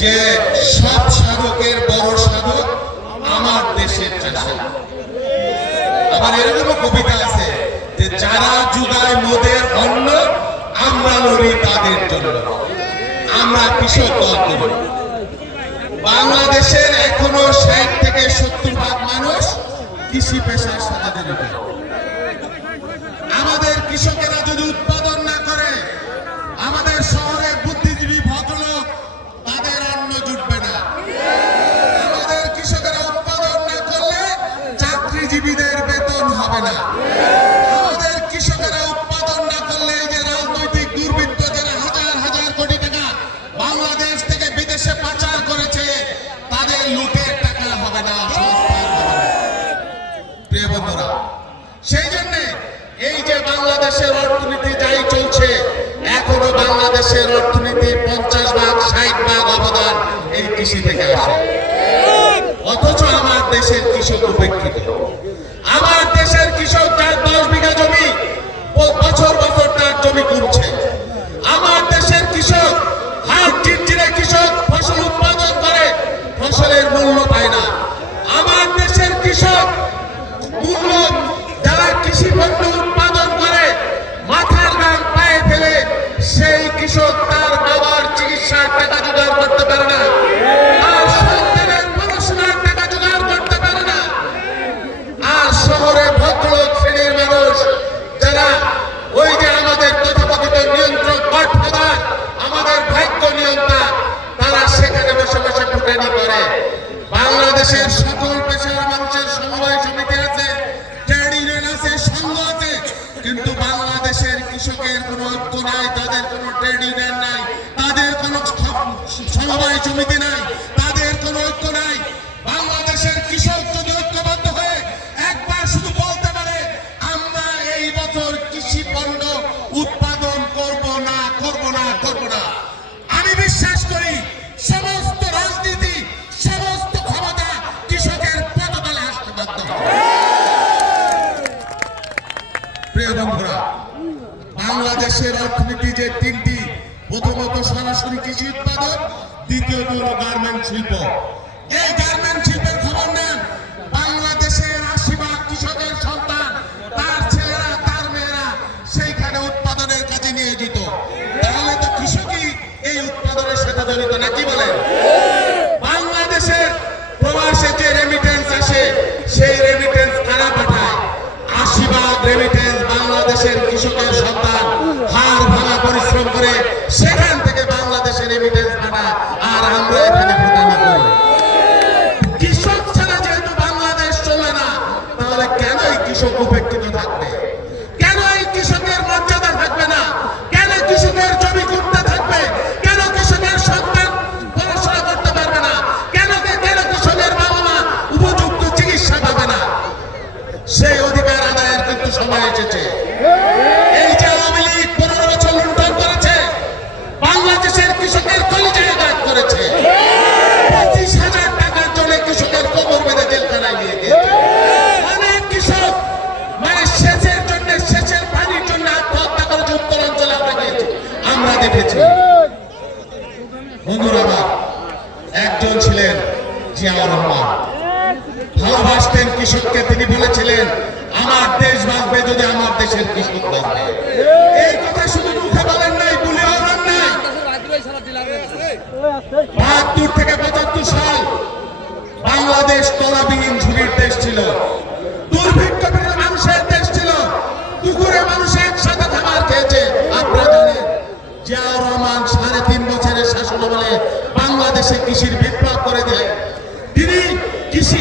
যে সব সাধকের বড় সাধক আমার দেশের চাষি আবার এরকমও কবিতা আছে যে যারা যুগায় মোদের অন্ন, আমরা লড়ি তাদের জন্য। আমরা কৃষক দল করি। বাংলাদেশের এখনও ষাট থেকে সত্তর ভাগ মানুষ কৃষি পেশার সাথে জড়িত আমাদের কৃষকেরা কৃষকেরা উৎপাদন না করলে রাজনৈতিক যারা হাজার হাজার বাংলাদেশ থেকে বিদেশে পাচার করেছে, তাদের লুটের সেই জন্য এই যে বাংলাদেশের অর্থনীতি যাই চলছে, এখনও বাংলাদেশের অর্থনীতি পঞ্চাশ ভাগ, ষাট ভাগ অবদান এই কৃষি থেকে অথচ আমার দেশের কৃষক উপেক্ষিত আমার দেশের কৃষক যার দশ বিঘা জমি ও বছর বছর তার জমি কমছে আমার দেশের কৃষক হাট চিরচিরে কৃষক ফসল উৎপাদন করে ফসলের মূল্য পায় না আমার দেশের কৃষক মূল্য যারা কৃষি পণ্য উৎপাদন করে মাথার গান পায়ে ফেলে সেই কৃষক তার বাবার চিকিৎসার টাকা জোগাড় করতে পারে না আর সন্তানের পড়াশোনার টাকা জোগাড় করতে পারে না আর শহরে ভদ্রলোক শ্রেণির মানুষ যারা ওই যে আমাদের তথাকথিত নিয়ন্ত্রক পাঠদার আমাদের ভাগ্য নিয়ন্ত্রা তারা সেখানে বসে বসে ফুটানি করে বাংলাদেশের সকল পেশার মানুষের সমবায় সমিতি আছে, ট্রেড ইউনিয়ন আছে, সংঘ আছে, কিন্তু বাংলাদেশের কৃষকের কোনো ঐক্য নাই, তাদের কোনো ট্রেড ইউনিয়ন নাই, তাদের কোনো সমবায় সমিতি নাই বাংলাদেশের অর্থনীতি যে তিনটি, প্রথমত সরাসরি কৃষি উৎপাদন, দ্বিতীয়ত হলো গার্মেন্ট শিল্প। এই গার্মেন্ট শিল্পের খবর নেন। বাংলাদেশের আশি ভাগ কৃষকের সন্তান, তার ছেলেরা, তার মেয়েরা সেইখানে উৎপাদনের কাজে নিয়োজিত। তাহলে তো কৃষকই এই উৎপাদনের সাথে জড়িত, নাকি বলেন? 爸。কৃষককে তিনি বলেছিলেন, আমার দেশ বাঁচবে যদি আমার দেশের কৃষক বাঁচবে এই কথা শুধু মুখে বলেন নাই বলে বলেন নাই। বাহাত্তর থেকে পঁচাত্তর সাল বাংলাদেশ তলাবিহীন ঝুড়ির দেশ ছিল। কৃষির বিপ্লব করে দিলেন। তিনি কৃষি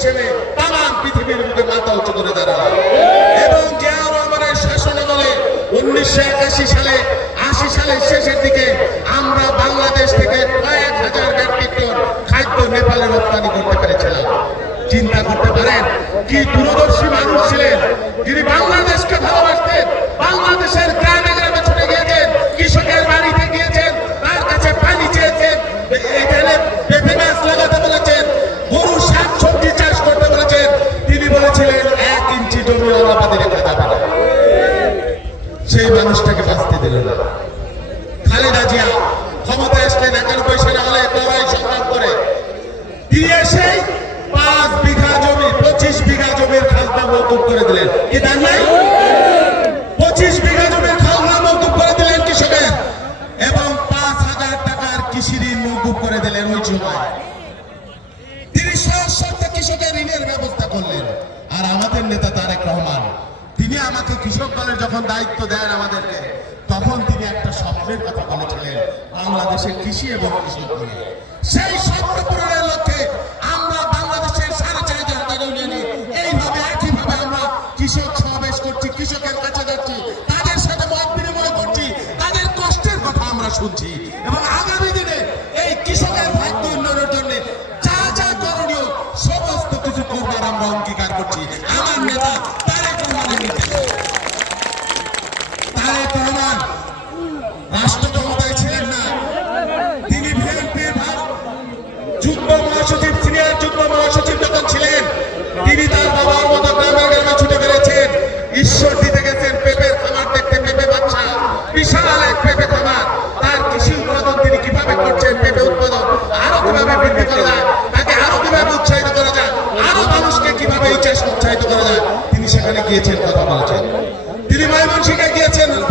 হিসেবে তামাম পৃথিবীর মুখে মাথা উঁচু করে দাঁড়ায়। এবং জিয়াউর রহমানের উনিশশো একাশি সালে আশি সালের শেষের দিকে আমরা বাংলাদেশ থেকে কয়েক দিলেন। না খালেদা জিয়া ক্ষমতা আসলেন একানব্বই সালে হলে লড়াই সংগ্রাম করে। তিনি এসে পাঁচ বিঘা জমি, পঁচিশ বিঘা জমির খাজনা মৌকুব করে দিলেন। কি দেন নাই? দিলেন কৃষকের। এবং পাঁচ হাজার টাকার কৃষি ঋণ করে দিলেন ওই কৃষকের ঋণের ব্যবস্থা করলেন। আর আমাদের নেতা তারেক রহমান তিনি আমাকে কৃষক দলের যখন দায়িত্ব দেন আমাদেরকে, তখন তিনি একটা স্বপ্নের কথা বলেছিলেন, বাংলাদেশের কৃষি এবং কৃষক সেই স্বপ্ন পূরণের লক্ষ্যে ঠিক